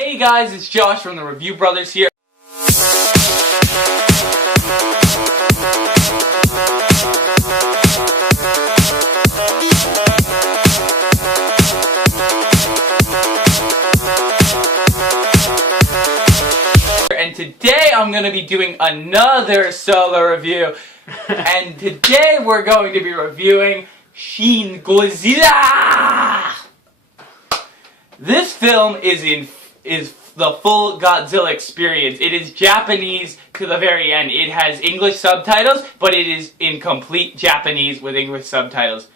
Hey guys, it's Josh from the Review Brothers here. And today I'm going to be doing another solo review. And today we're going to be reviewing Shin Godzilla! This film is the full Godzilla experience. It is Japanese to the very end. It has English subtitles, but it is in complete Japanese with English subtitles.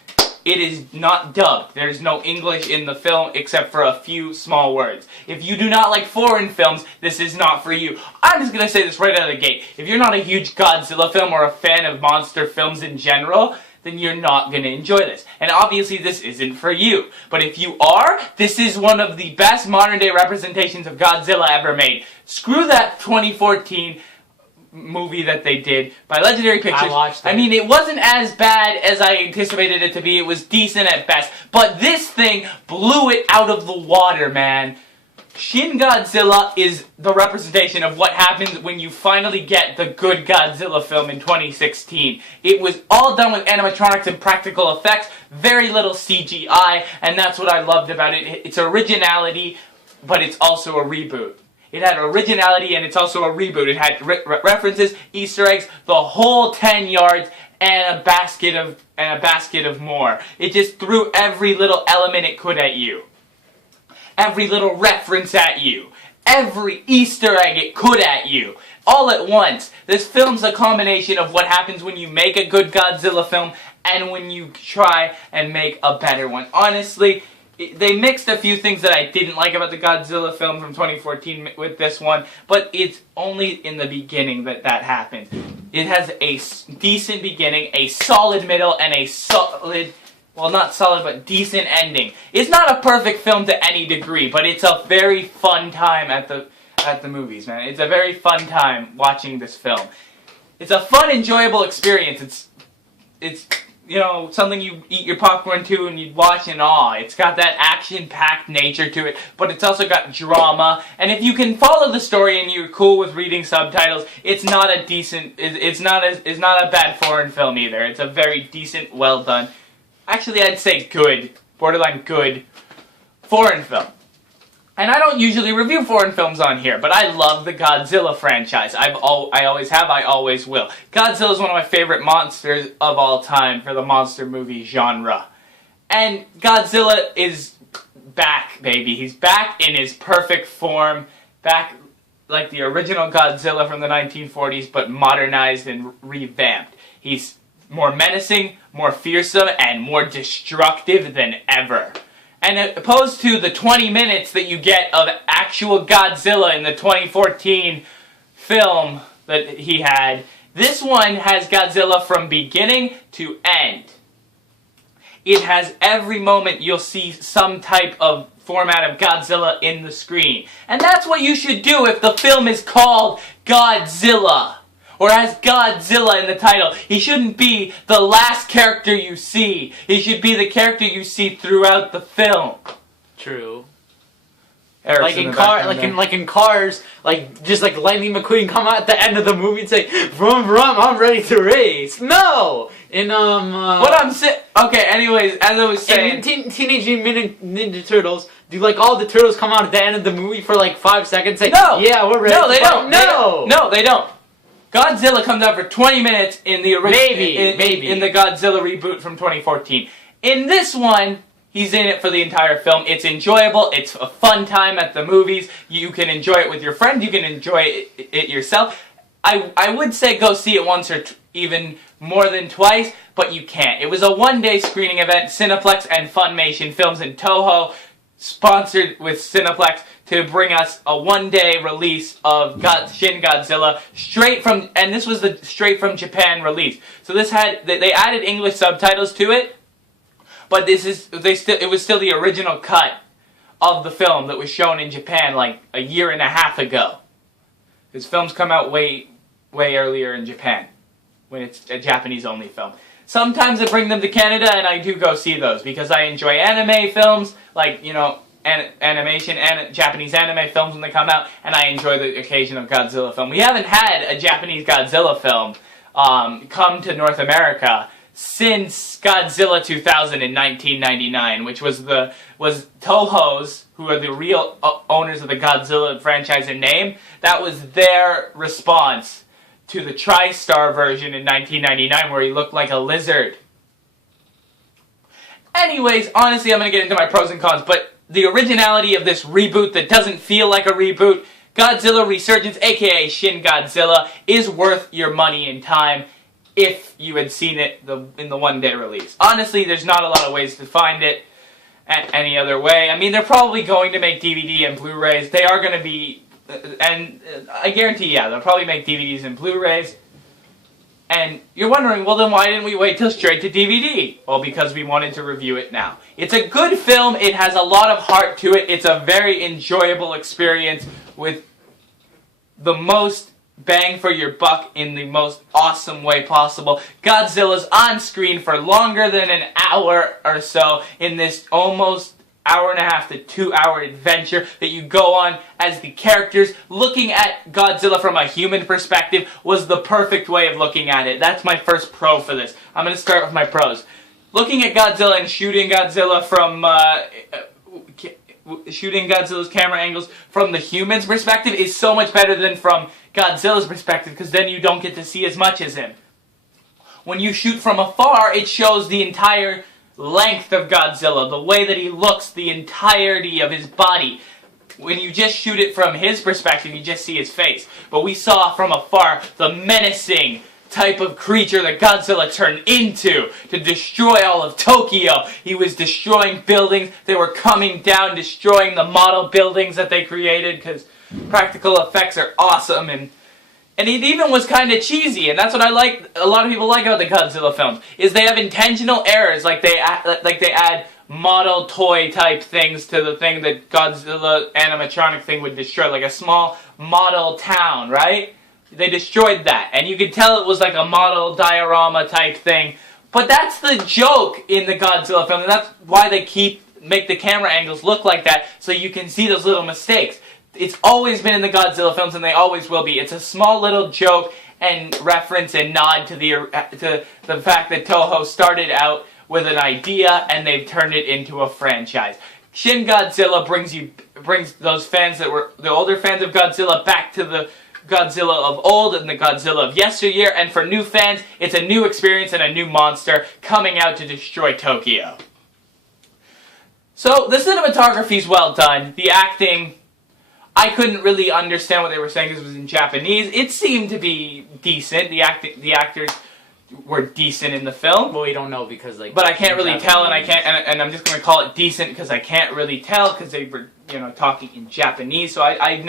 It is not dubbed. There's no English in the film except for a few small words. If you do not like foreign films, this is not for you. I'm just going to say this right out of the gate. If you're not a huge Godzilla film or a fan of monster films in general, then you're not going to enjoy this. And obviously this isn't for you. But if you are, this is one of the best modern day representations of Godzilla ever made. Screw that 2014 movie that they did by Legendary Pictures. I watched it. I mean, it wasn't as bad as I anticipated it to be. It was decent at best. But this thing blew it out of the water, man. Shin Godzilla is the representation of what happens when you finally get the good Godzilla film in 2016. It was all done with animatronics and practical effects, very little CGI, and that's what I loved about it. It's originality, but it's also a reboot. It had originality and it's also a reboot. It had references, Easter eggs, the whole 10 yards, and a basket of more. It just threw every little element it could at you. Every little reference at you. Every Easter egg it could at you. All at once. This film's a combination of what happens when you make a good Godzilla film and when you try and make a better one. Honestly, they mixed a few things that I didn't like about the Godzilla film from 2014 with this one, but it's only in the beginning that happens. It has a decent beginning, a solid middle, and a solid... well, not solid, but decent ending. It's not a perfect film to any degree, but it's a very fun time at the movies, man. It's a very fun time watching this film. It's a fun, enjoyable experience. It's you know, something you eat your popcorn to and you'd watch in awe. It's got that action-packed nature to it, but it's also got drama. And if you can follow the story and you're cool with reading subtitles, it's not a decent. It's not a bad foreign film either. It's a very decent, well done. Actually, I'd say good, borderline good, foreign film. And I don't usually review foreign films on here, but I love the Godzilla franchise. I always have, I always will. Godzilla is one of my favorite monsters of all time for the monster movie genre. And Godzilla is back, baby. He's back in his perfect form, back like the original Godzilla from the 1940s, but modernized and revamped. He's more menacing, more fearsome, and more destructive than ever. And opposed to the 20 minutes that you get of actual Godzilla in the 2014 film that he had, this one has Godzilla from beginning to end. It has every moment you'll see some type of format of Godzilla in the screen. And that's what you should do if the film is called Godzilla, or has Godzilla in the title. He shouldn't be the last character you see. He should be the character you see throughout the film. True. Eric's like in Cars, just like Lightning McQueen come out at the end of the movie and say, "Vroom vroom, I'm ready to race." No, okay. Anyways, as I was saying, Teenage Mutant Ninja Turtles. Do like all the turtles come out at the end of the movie for like 5 seconds? Say, no, yeah, we're ready. No, they don't. No, no, they don't. Godzilla comes out for 20 minutes in the original, maybe in the Godzilla reboot from 2014. In this one, he's in it for the entire film. It's enjoyable. It's a fun time at the movies. You can enjoy it with your friends. You can enjoy it yourself. I would say go see it once or even more than twice, but you can't. It was a one-day screening event. Cineplex and Funimation Films and Toho sponsored with Cineplex to bring us a one-day release of Shin Godzilla and this was the straight from Japan release. So this they added English subtitles to it, but it was still the original cut of the film that was shown in Japan like a year and a half ago. Because films come out way earlier in Japan when it's a Japanese-only film. Sometimes I bring them to Canada and I do go see those because I enjoy anime films, like, you know, animation and Japanese anime films when they come out, and I enjoy the occasional Godzilla film. We haven't had a Japanese Godzilla film come to North America since Godzilla 2000 in 1999, which was Toho's, who are the real owners of the Godzilla franchise and name. That was their response to the TriStar version in 1999, where he looked like a lizard. Anyways, honestly, I'm going to get into my pros and cons, but the originality of this reboot that doesn't feel like a reboot, Godzilla Resurgence, aka Shin Godzilla, is worth your money and time if you had seen it in the one-day release. Honestly, there's not a lot of ways to find it any other way. I mean, they're probably going to make DVD and Blu-rays. They are going to be, and I guarantee, yeah, they'll probably make DVDs and Blu-rays. And you're wondering, well then why didn't we wait till straight to DVD? Well, because we wanted to review it now. It's a good film, it has a lot of heart to it, it's a very enjoyable experience with the most bang for your buck in the most awesome way possible. Godzilla's on screen for longer than an hour or so in this almost hour and a half to 2 hour adventure that you go on as the characters. Looking at Godzilla from a human perspective was the perfect way of looking at it. That's my first pro for this. I'm going to start with my pros. Looking at Godzilla and shooting Godzilla from shooting Godzilla's camera angles from the human's perspective is so much better than from Godzilla's perspective, because then you don't get to see as much as him. When you shoot from afar, it shows the entire length of Godzilla, the way that he looks, the entirety of his body. When you just shoot it from his perspective, you just see his face. But we saw from afar the menacing type of creature that Godzilla turned into to destroy all of Tokyo. He was destroying buildings. They were coming down, destroying the model buildings that they created, because practical effects are awesome, and it even was kind of cheesy, and that's what I like. A lot of people like about the Godzilla films is they have intentional errors, like they add model toy type things to the thing that Godzilla animatronic thing would destroy, like a small model town, right? They destroyed that, and you could tell it was like a model diorama type thing. But that's the joke in the Godzilla film, and that's why they make the camera angles look like that, so you can see those little mistakes. It's always been in the Godzilla films, and they always will be. It's a small little joke and reference and nod to the fact that Toho started out with an idea and they've turned it into a franchise. Shin Godzilla brings those fans that were the older fans of Godzilla back to the Godzilla of old and the Godzilla of yesteryear, and for new fans, it's a new experience and a new monster coming out to destroy Tokyo. So, the cinematography's well done. The acting, I couldn't really understand what they were saying because it was in Japanese. It seemed to be decent. The actors were decent in the film. Well, we don't know because but I can't really tell, and I'm just going to call it decent because I can't really tell because they were, talking in Japanese. So I've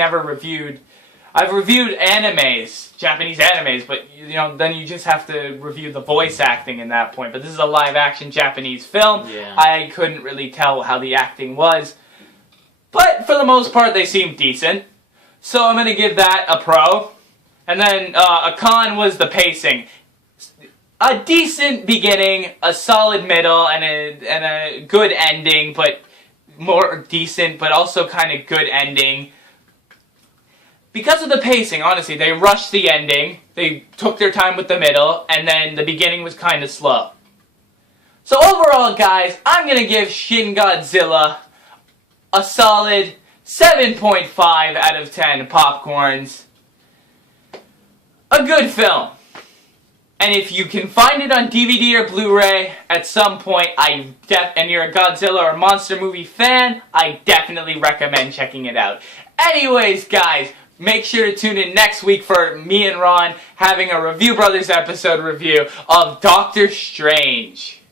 reviewed animes, Japanese animes, but then you just have to review the voice acting in that point. But this is a live action Japanese film. Yeah. I couldn't really tell how the acting was. But for the most part, they seemed decent. So I'm going to give that a pro. And then a con was the pacing. A decent beginning, a solid middle, and a good ending, but more decent, but also kind of good ending. Because of the pacing, honestly, they rushed the ending, they took their time with the middle, and then the beginning was kind of slow. So overall, guys, I'm going to give Shin Godzilla a solid 7.5 out of 10 popcorns. A good film. And if you can find it on DVD or Blu-ray at some point, and you're a Godzilla or monster movie fan, I definitely recommend checking it out. Anyways, guys, make sure to tune in next week for me and Ron having a Review Brothers episode review of Doctor Strange.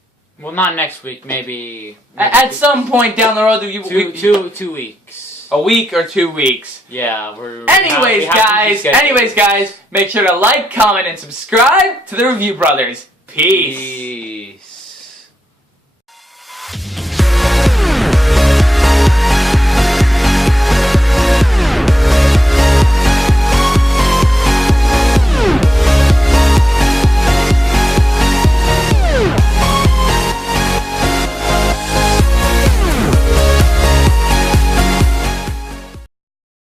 Well, not next week, maybe at some point down the road. 2 weeks. A week or 2 weeks. Yeah, Anyways, guys, make sure to like, comment, and subscribe to the Review Brothers. Peace.